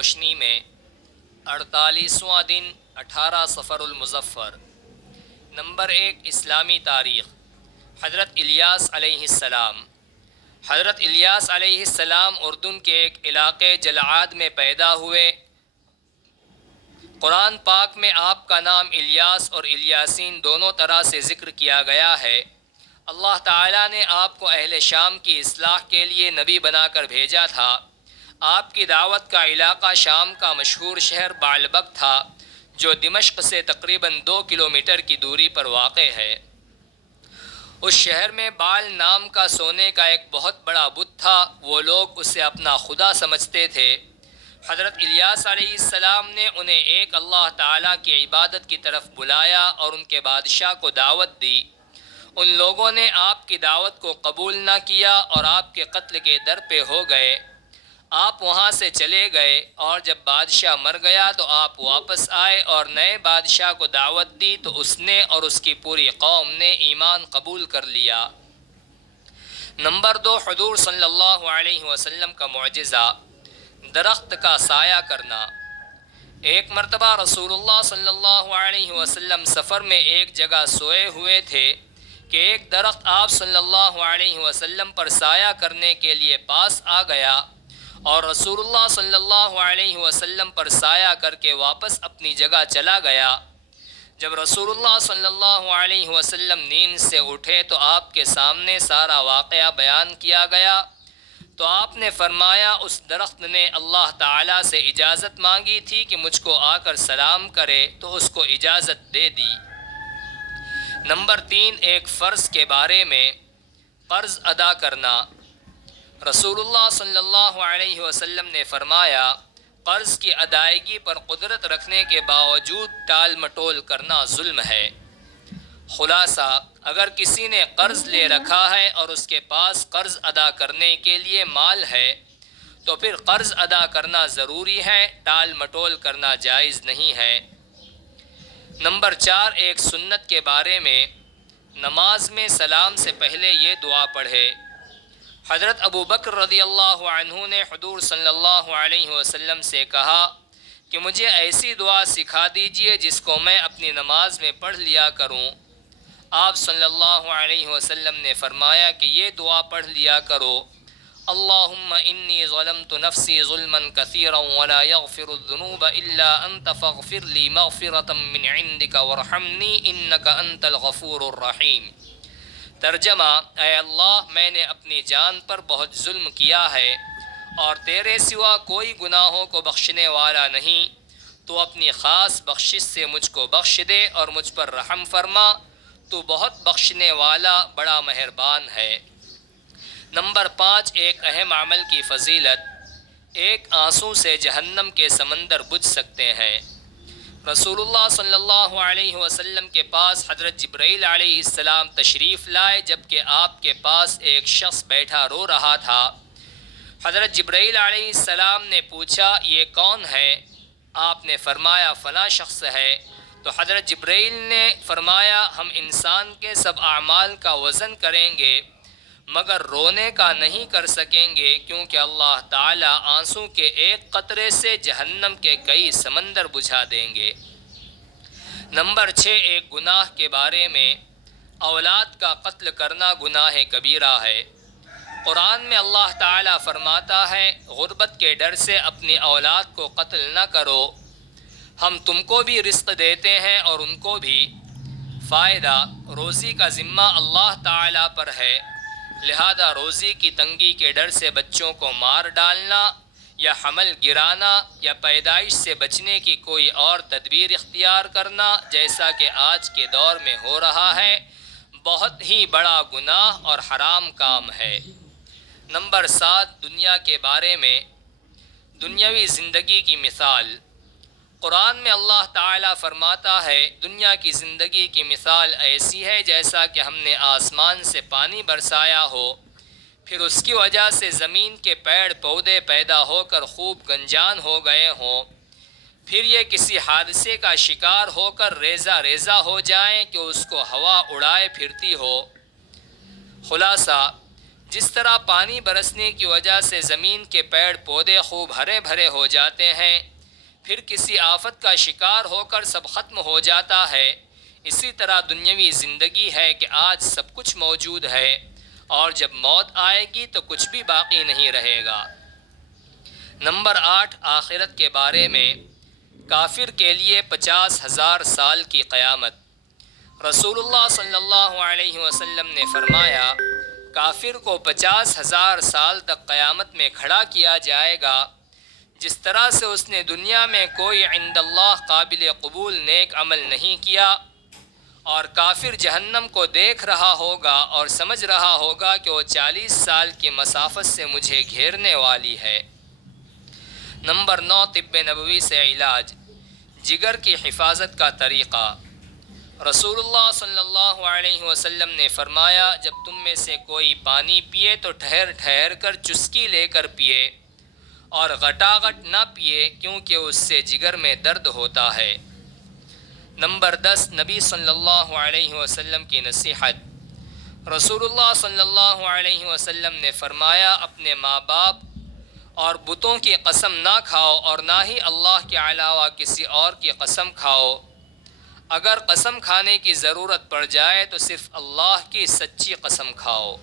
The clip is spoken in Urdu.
روشنی میں 48واں دن 18 صفر المظفر۔ نمبر 1، اسلامی تاریخ۔ حضرت الیاس علیہ السلام۔ حضرت الیاس علیہ السلام اردن کے ایک علاقے جلعاد میں پیدا ہوئے۔ قرآن پاک میں آپ کا نام الیاس اور الیاسین دونوں طرح سے ذکر کیا گیا ہے۔ اللہ تعالیٰ نے آپ کو اہل شام کی اصلاح کے لیے نبی بنا کر بھیجا تھا۔ آپ کی دعوت کا علاقہ شام کا مشہور شہر بعلبک تھا، جو دمشق سے تقریباً 2 کلومیٹر کی دوری پر واقع ہے۔ اس شہر میں بال نام کا سونے کا ایک بہت بڑا بت تھا، وہ لوگ اسے اپنا خدا سمجھتے تھے۔ حضرت الیاس علیہ السلام نے انہیں ایک اللہ تعالیٰ کی عبادت کی طرف بلایا اور ان کے بادشاہ کو دعوت دی۔ ان لوگوں نے آپ کی دعوت کو قبول نہ کیا اور آپ کے قتل کے در پہ ہو گئے۔ آپ وہاں سے چلے گئے اور جب بادشاہ مر گیا تو آپ واپس آئے اور نئے بادشاہ کو دعوت دی تو اس نے اور اس کی پوری قوم نے ایمان قبول کر لیا۔ نمبر 2، حضور صلی اللہ علیہ وسلم کا معجزہ، درخت کا سایہ کرنا۔ ایک مرتبہ رسول اللہ صلی اللہ علیہ وسلم سفر میں ایک جگہ سوئے ہوئے تھے کہ ایک درخت آپ صلی اللہ علیہ وسلم پر سایہ کرنے کے لیے پاس آ گیا اور رسول اللہ صلی اللہ علیہ وسلم پر سایہ کر کے واپس اپنی جگہ چلا گیا۔ جب رسول اللہ صلی اللہ علیہ وسلم نیند سے اٹھے تو آپ کے سامنے سارا واقعہ بیان کیا گیا، تو آپ نے فرمایا اس درخت نے اللہ تعالیٰ سے اجازت مانگی تھی کہ مجھ کو آ کر سلام کرے تو اس کو اجازت دے دی۔ نمبر 3، ایک فرض کے بارے میں، قرض ادا کرنا۔ رسول اللہ صلی اللہ علیہ وسلم نے فرمایا، قرض کی ادائیگی پر قدرت رکھنے کے باوجود ٹال مٹول کرنا ظلم ہے۔ خلاصہ، اگر کسی نے قرض لے رکھا ہے اور اس کے پاس قرض ادا کرنے کے لیے مال ہے تو پھر قرض ادا کرنا ضروری ہے، ٹال مٹول کرنا جائز نہیں ہے۔ نمبر 4، ایک سنت کے بارے میں، نماز میں سلام سے پہلے یہ دعا پڑھے۔ حضرت ابو بکر رضی اللہ عنہ نے حضور صلی اللہ علیہ وسلم سے کہا کہ مجھے ایسی دعا سکھا دیجئے جس کو میں اپنی نماز میں پڑھ لیا کروں۔ آپ صلی اللہ علیہ وسلم نے فرمایا کہ یہ دعا پڑھ لیا کرو، اللہم انی ظلمت نفسی ظلما کثیرا ولا یغفر الذنوب الا انت فاغفر لی مغفرة من عندک وارحمنی انک انت الغفور الرحیم۔ ترجمہ، اے اللہ، میں نے اپنی جان پر بہت ظلم کیا ہے اور تیرے سوا کوئی گناہوں کو بخشنے والا نہیں، تو اپنی خاص بخشش سے مجھ کو بخش دے اور مجھ پر رحم فرما، تو بہت بخشنے والا بڑا مہربان ہے۔ نمبر 5، ایک اہم عمل کی فضیلت، ایک آنسو سے جہنم کے سمندر بجھ سکتے ہیں۔ رسول اللہ صلی اللہ علیہ وسلم کے پاس حضرت جبرائیل علیہ السلام تشریف لائے جبکہ آپ کے پاس ایک شخص بیٹھا رو رہا تھا۔ حضرت جبرائیل علیہ السلام نے پوچھا، یہ کون ہے؟ آپ نے فرمایا فلاں شخص ہے۔ تو حضرت جبرائیل نے فرمایا، ہم انسان کے سب اعمال کا وزن کریں گے مگر رونے کا نہیں کر سکیں گے، کیونکہ اللہ تعالیٰ آنسو کے ایک قطرے سے جہنم کے کئی سمندر بجھا دیں گے۔ نمبر 6، ایک گناہ کے بارے میں، اولاد کا قتل کرنا گناہ کبیرہ ہے۔ قرآن میں اللہ تعالیٰ فرماتا ہے، غربت کے ڈر سے اپنی اولاد کو قتل نہ کرو، ہم تم کو بھی رزق دیتے ہیں اور ان کو بھی۔ فائدہ، روزی کا ذمہ اللہ تعالیٰ پر ہے، لہذا روزی کی تنگی کے ڈر سے بچوں کو مار ڈالنا یا حمل گرانا یا پیدائش سے بچنے کی کوئی اور تدبیر اختیار کرنا، جیسا کہ آج کے دور میں ہو رہا ہے، بہت ہی بڑا گناہ اور حرام کام ہے۔ نمبر 7، دنیا کے بارے میں، دنیاوی زندگی کی مثال۔ قرآن میں اللہ تعالیٰ فرماتا ہے، دنیا کی زندگی کی مثال ایسی ہے جیسا کہ ہم نے آسمان سے پانی برسایا ہو، پھر اس کی وجہ سے زمین کے پیڑ پودے پیدا ہو کر خوب گنجان ہو گئے ہوں، پھر یہ کسی حادثے کا شکار ہو کر ریزہ ریزہ ہو جائیں کہ اس کو ہوا اڑائے پھرتی ہو۔ خلاصہ، جس طرح پانی برسنے کی وجہ سے زمین کے پیڑ پودے خوب ہرے بھرے ہو جاتے ہیں، پھر کسی آفت کا شکار ہو کر سب ختم ہو جاتا ہے، اسی طرح دنیاوی زندگی ہے کہ آج سب کچھ موجود ہے اور جب موت آئے گی تو کچھ بھی باقی نہیں رہے گا۔ نمبر 8، آخرت کے بارے میں کافر کے لیے 50,000 سال کی قیامت۔ رسول اللہ صلی اللہ علیہ وسلم نے فرمایا، کافر کو 50,000 سال تک قیامت میں کھڑا کیا جائے گا، جس طرح سے اس نے دنیا میں کوئی عند اللہ قابل قبول نیک عمل نہیں کیا، اور کافر جہنم کو دیکھ رہا ہوگا اور سمجھ رہا ہوگا کہ وہ 40 سال کی مسافت سے مجھے گھیرنے والی ہے۔ نمبر 9، طب نبوی سے علاج، جگر کی حفاظت کا طریقہ۔ رسول اللہ صلی اللہ علیہ وسلم نے فرمایا، جب تم میں سے کوئی پانی پیے تو ٹھہر ٹھہر کر چسکی لے کر پیے اور غٹاغٹ نہ پیے، کیونکہ اس سے جگر میں درد ہوتا ہے۔ نمبر 10، نبی صلی اللہ علیہ وسلم کی نصیحت۔ رسول اللہ صلی اللہ علیہ وسلم نے فرمایا، اپنے ماں باپ اور بتوں کی قسم نہ کھاؤ اور نہ ہی اللہ کے علاوہ کسی اور کی قسم کھاؤ۔ اگر قسم کھانے کی ضرورت پڑ جائے تو صرف اللہ کی سچی قسم کھاؤ۔